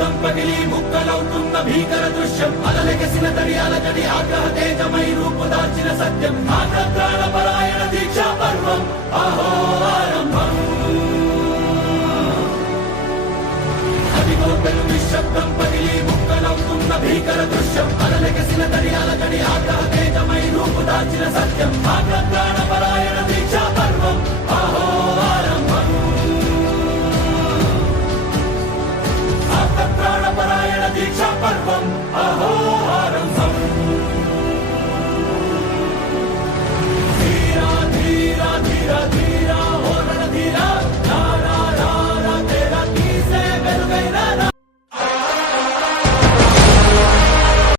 నిశ్శబ్దం పగిలి ముక్కలవుతున్న భీకర దృశ్యం అలలెగసిన తడియాల జడి ఆగ్రహ తేజమై రూపుదాల్చిన సత్యం ఆగ్రహ దీక్షా పర్వం అహో ఆరంభం అదిగో పెను నిశ్శబ్దం పగిలి ముక్కలవుతున్న భీకర దృశ్యం అలలెగసిన తడియాల జడి ఆగ్రహ తేజమై రూపుదాల్చిన సత్యం ఆగ్రహ దీక్షా పర్వం అహో ఆరంభం దీక్షా పర్వం అహో